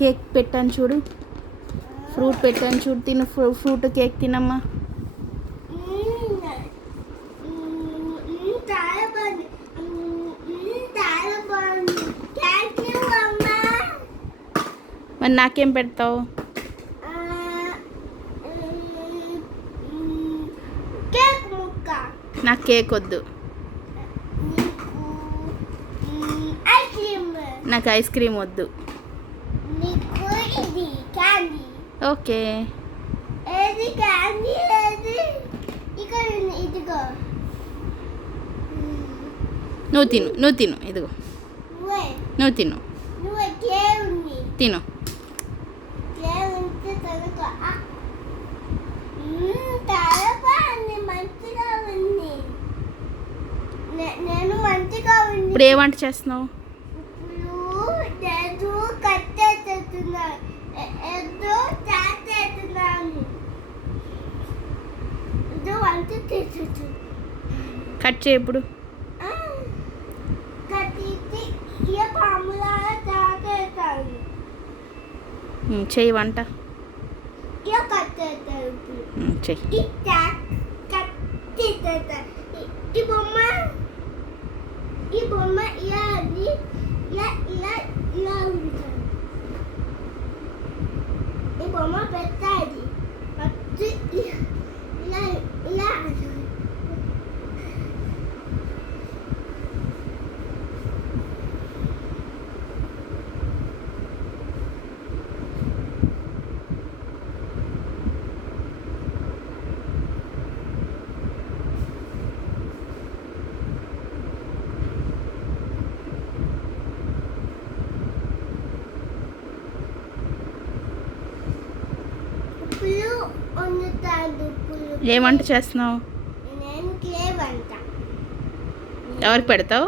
Cake పెట్టాను చూడు, fruit పెట్టాను చూడు, తిను ఫ్రూట్ కేక్ తినమ్మా. మరి నాకేం పెడతావు? నాకు కేక్ వద్దు, నాకు ఐస్ క్రీమ్ వద్దు. ఓకే, నువ్వు తిను, నువ్వు తిను, ఇదిగో నువ్వు తిను, తిను. ఇప్పుడు ఏ వంట చేస్తున్నావు? కట్ చేయి ఇప్పుడు. చెయ్యి వంట, చెయ్యి. ఈ బొమ్మ ఇలా ఇలా ఇలా ఇలా ఉంటుంది. ఈ బొమ్మ పెట్టాలి, ఇలా ఇలా ఏ వంట చేస్తున్నావు? నేను కేక్ వంట. ఎవరికి పెడతావు?